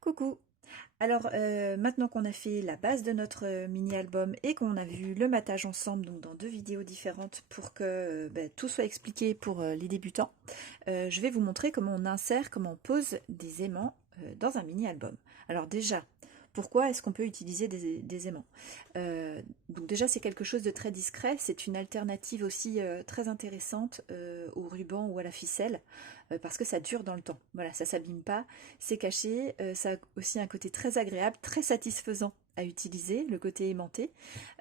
Coucou! Alors maintenant qu'on a fait la base de notre mini-album et qu'on a vu le matage ensemble, donc dans deux vidéos différentes pour que tout soit expliqué pour les débutants, je vais vous montrer comment on insère, comment on pose des aimants dans un mini-album. Alors déjà, pourquoi est-ce qu'on peut utiliser des aimants? Donc déjà c'est quelque chose de très discret, c'est une alternative aussi très intéressante au ruban ou à la ficelle, parce que ça dure dans le temps. Voilà, ça s'abîme pas, c'est caché, ça a aussi un côté très agréable, très satisfaisant à utiliser, le côté aimanté.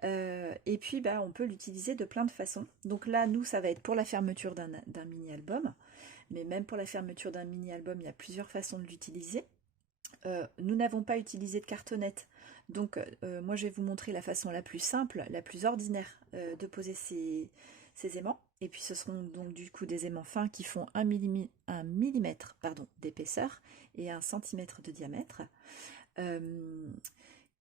Et puis on peut l'utiliser de plein de façons. Donc là, nous, ça va être pour la fermeture d'un mini-album, mais même pour la fermeture d'un mini-album, il y a plusieurs façons de l'utiliser. Nous n'avons pas utilisé de cartonnette, donc moi je vais vous montrer la façon la plus simple, la plus ordinaire de poser ces aimants. Et puis ce seront donc du coup des aimants fins qui font 1 millimètre d'épaisseur et 1 centimètre de diamètre. Euh,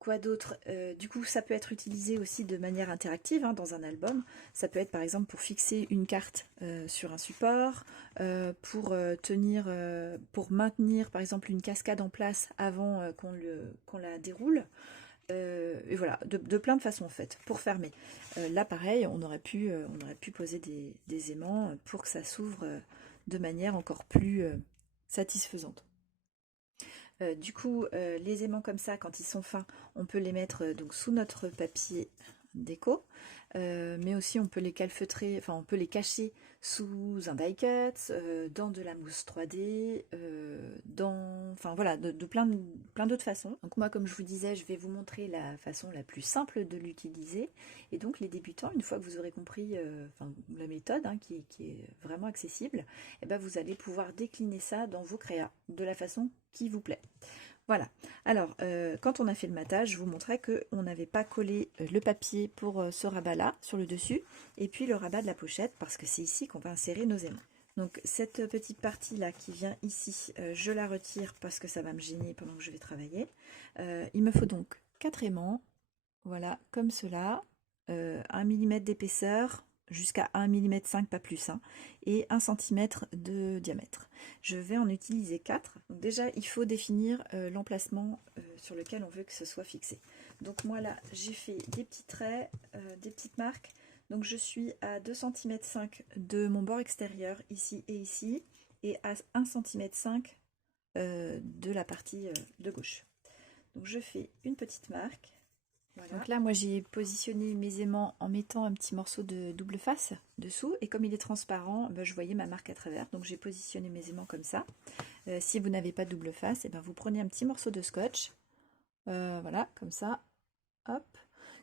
Quoi d'autre? Du coup, ça peut être utilisé aussi de manière interactive dans un album. Ça peut être par exemple pour fixer une carte sur un support, pour pour maintenir par exemple une cascade en place avant qu'on la déroule. Et voilà, de plein de façons en fait, pour fermer. Là, pareil, on aurait pu poser des aimants pour que ça s'ouvre de manière encore plus satisfaisante. Du coup, les aimants comme ça, quand ils sont fins, on peut les mettre donc sous notre papier déco, mais aussi on peut les calfeutrer, enfin on peut les cacher sous un die cut, dans de la mousse 3D, enfin voilà, de plein d'autres façons. Donc moi, comme je vous disais, je vais vous montrer la façon la plus simple de l'utiliser. Et donc les débutants, une fois que vous aurez compris la méthode qui est vraiment accessible, et vous allez pouvoir décliner ça dans vos créas de la façon qui vous plaît. Voilà. Alors, quand on a fait le matage, je vous montrais qu'on n'avait pas collé le papier pour ce rabat-là sur le dessus, et puis le rabat de la pochette, parce que c'est ici qu'on va insérer nos aimants. Donc cette petite partie-là qui vient ici, je la retire parce que ça va me gêner pendant que je vais travailler. Il me faut donc 4 aimants, voilà, comme cela, 1 mm d'épaisseur, jusqu'à 1,5 mm, pas plus, et 1 centimètre de diamètre. Je vais en utiliser 4. Donc déjà, il faut définir l'emplacement sur lequel on veut que ce soit fixé. Donc moi là, j'ai fait des petits traits, des petites marques. Donc je suis à 2,5 cm de mon bord extérieur, ici et ici, et à 1,5 cm de la partie de gauche. Donc je fais une petite marque. Voilà. Donc là, moi j'ai positionné mes aimants en mettant un petit morceau de double face dessous, et comme il est transparent, je voyais ma marque à travers, donc j'ai positionné mes aimants comme ça. Si vous n'avez pas de double face, vous prenez un petit morceau de scotch, voilà, comme ça, hop,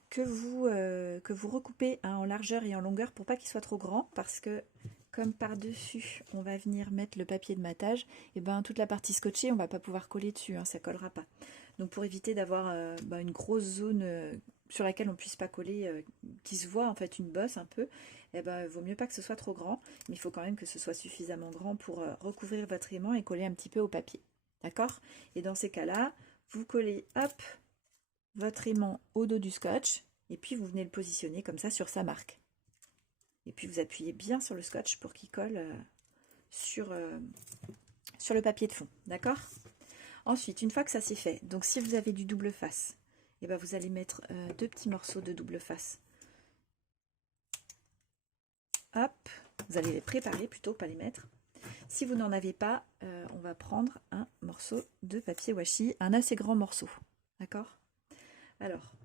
que vous recoupez en largeur et en longueur pour pas qu'il soit trop grand, parce que comme par-dessus on va venir mettre le papier de matage, et toute la partie scotchée on va pas pouvoir coller dessus, ça collera pas. Donc pour éviter d'avoir une grosse zone sur laquelle on puisse pas coller, qui se voit en fait une bosse un peu, vaut mieux pas que ce soit trop grand, mais il faut quand même que ce soit suffisamment grand pour recouvrir votre aimant et coller un petit peu au papier. D'accord? Et dans ces cas-là, vous collez hop votre aimant au dos du scotch, et puis vous venez le positionner comme ça sur sa marque. Et puis vous appuyez bien sur le scotch pour qu'il colle sur le papier de fond. D'accord? Ensuite, une fois que ça c'est fait, donc si vous avez du double face, vous allez mettre 2 petits morceaux de double face. Hop, vous allez les préparer plutôt, pas les mettre. Si vous n'en avez pas, on va prendre un morceau de papier washi, un assez grand morceau. D'accord? Alors,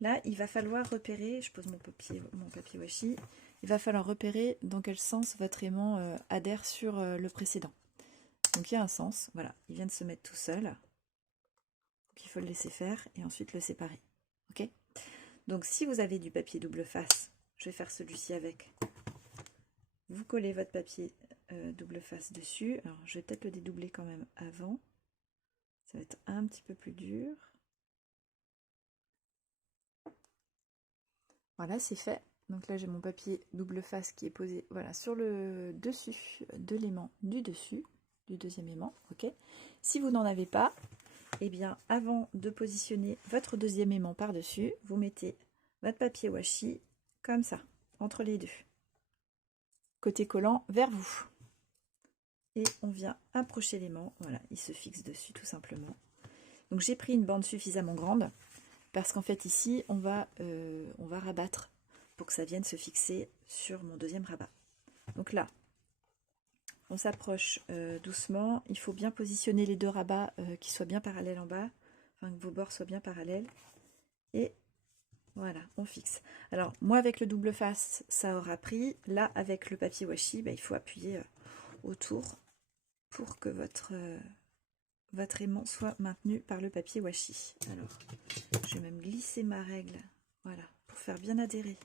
là, il va falloir repérer, je pose mon papier washi, il va falloir repérer dans quel sens votre aimant adhère sur le précédent. Donc il y a un sens, voilà, il vient de se mettre tout seul. Donc il faut le laisser faire et ensuite le séparer. Ok? Donc si vous avez du papier double face, je vais faire celui-ci avec. Vous collez votre papier double face dessus. Alors je vais peut-être le dédoubler quand même avant. Ça va être un petit peu plus dur. Voilà, c'est fait. Donc là j'ai mon papier double face qui est posé sur le dessus de l'aimant du dessus, du deuxième aimant. Ok. Si vous n'en avez pas, avant de positionner votre deuxième aimant par-dessus, vous mettez votre papier washi comme ça, entre les deux. Côté collant vers vous. Et on vient approcher l'aimant. Voilà, il se fixe dessus tout simplement. Donc j'ai pris une bande suffisamment grande, parce qu'en fait ici, on va rabattre pour que ça vienne se fixer sur mon deuxième rabat. Donc là, on s'approche doucement. Il faut bien positionner les deux rabats qui soient bien parallèles en bas, enfin que vos bords soient bien parallèles. Et voilà, on fixe. Alors moi avec le double face, ça aura pris. Là avec le papier washi, il faut appuyer autour pour que votre aimant soit maintenu par le papier washi. Alors, je vais même glisser ma règle, voilà, pour faire bien adhérer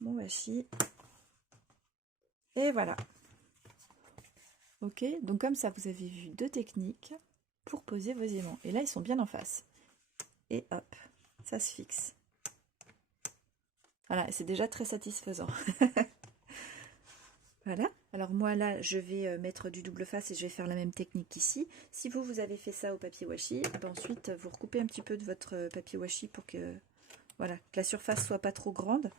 mon washi. Et voilà. Ok, donc comme ça, vous avez vu deux techniques pour poser vos aimants. Et là, ils sont bien en face. Et hop, ça se fixe. Voilà, c'est déjà très satisfaisant. Voilà. Alors moi là, je vais mettre du double face et je vais faire la même technique qu'ici. Si vous avez fait ça au papier washi, ensuite vous recoupez un petit peu de votre papier washi pour que, voilà, que la surface soit pas trop grande,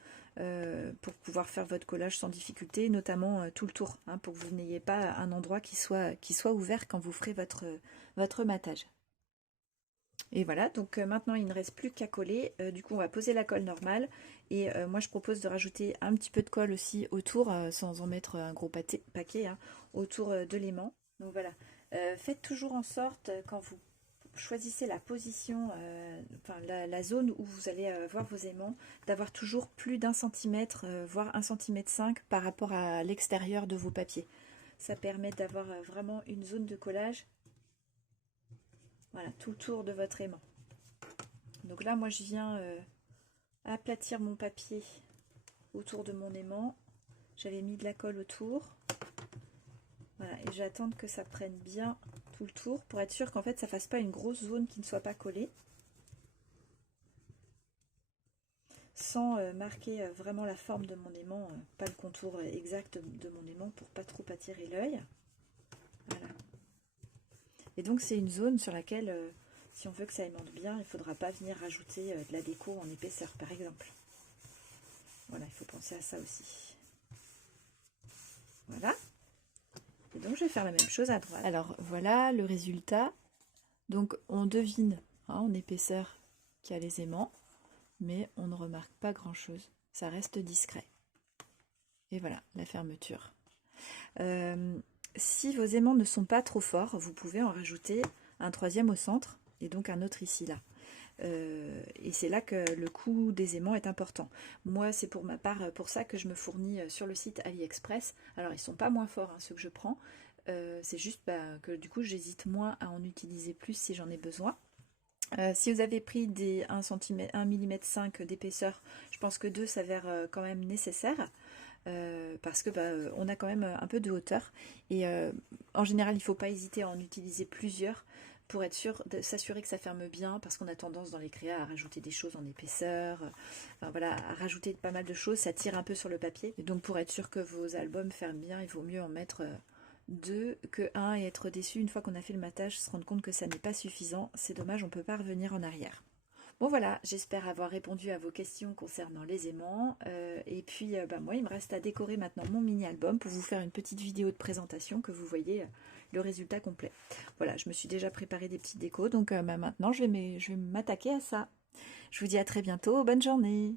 pour pouvoir faire votre collage sans difficulté, notamment tout le tour, hein, pour que vous n'ayez pas un endroit qui soit ouvert quand vous ferez votre matage. Et voilà, donc maintenant il ne reste plus qu'à coller. Du coup on va poser la colle normale, et moi je propose de rajouter un petit peu de colle aussi autour, sans en mettre un gros paquet, hein, autour de l'aimant. Donc voilà, faites toujours en sorte, quand vous choisissez la position, enfin la zone où vous allez avoir vos aimants, d'avoir toujours plus d'1 centimètre, voire 1,5 cm par rapport à l'extérieur de vos papiers. Ça permet d'avoir vraiment une zone de collage. Voilà, tout le tour de votre aimant. Donc là, moi, je viens aplatir mon papier autour de mon aimant. J'avais mis de la colle autour. Voilà, et j'attends que ça prenne bien tout le tour pour être sûr qu'en fait, ça ne fasse pas une grosse zone qui ne soit pas collée. Sans marquer vraiment la forme de mon aimant, pas le contour exact de mon aimant pour pas trop attirer l'œil. Voilà. Et donc c'est une zone sur laquelle, si on veut que ça aimante bien, il ne faudra pas venir rajouter de la déco en épaisseur par exemple. Voilà, il faut penser à ça aussi. Voilà. Et donc je vais faire la même chose à droite. Alors voilà le résultat. Donc on devine, hein, en épaisseur qu'il y a les aimants, mais on ne remarque pas grand chose. Ça reste discret. Et voilà la fermeture. Si vos aimants ne sont pas trop forts, vous pouvez en rajouter un troisième au centre et donc un autre ici là. Et c'est là que le coût des aimants est important. Moi, c'est pour ma part pour ça que je me fournis sur le site AliExpress. Alors, ils sont pas moins forts, hein, ceux que je prends. C'est juste que du coup, j'hésite moins à en utiliser plus si j'en ai besoin. Si vous avez pris des 1 mm 5 d'épaisseur, je pense que 2 s'avère quand même nécessaire. Parce que on a quand même un peu de hauteur, et en général il ne faut pas hésiter à en utiliser plusieurs pour être sûr de s'assurer que ça ferme bien, parce qu'on a tendance dans les créas à rajouter des choses en épaisseur, enfin, voilà, à rajouter pas mal de choses, ça tire un peu sur le papier, et donc pour être sûr que vos albums ferment bien, il vaut mieux en mettre 2 que 1 et être déçu une fois qu'on a fait le matage, se rendre compte que ça n'est pas suffisant. C'est dommage, on ne peut pas revenir en arrière. Bon voilà, j'espère avoir répondu à vos questions concernant les aimants. Et puis moi, il me reste à décorer maintenant mon mini-album pour vous faire une petite vidéo de présentation, que vous voyez le résultat complet. Voilà, je me suis déjà préparé des petites décos, donc maintenant je vais m'attaquer à ça. Je vous dis à très bientôt, bonne journée.